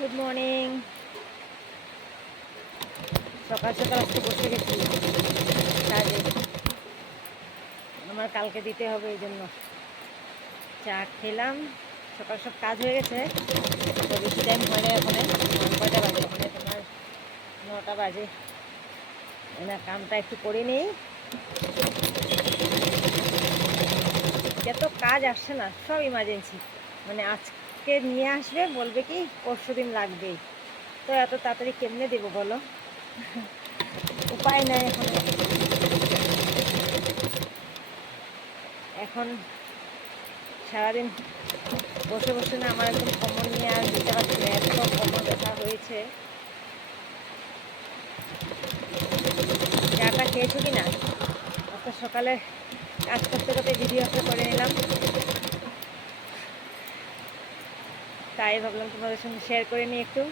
Good morning. সকাল সকাল আজকে বসে গেছি কাজে, আমার কালকে দিতে হবে, এই জন্য চা খেলাম। সকাল সব কাজ হয়ে গেছে, তো বেশি টাইম হয় না। এখন কয়টা বাজে? ওখানে তোমার 9টা বাজে না। কামটা একটু করে নিই। এত কাজ আসছে না, সব ইমার্জেন্সি। মানে আজকে নিয়ে আসবে, বলবে কি পরশু দিন লাগবেই। তো এত তাড়াতাড়ি কেমনে দেবো বলো? উপায় নাই। এখন সারাদিন বসে বসে না আমার একদম কোমর নিয়ে আর দিতে পারছি না, এত কোমর ব্যথা হয়েছে। চাটা খেয়েছো কি না? আজকে সকালে কাজ করতে করতে ভিডিও একটা করে নিলাম, তাই ভাবলাম তোমাদের সঙ্গে শেয়ার করে নিই একটু।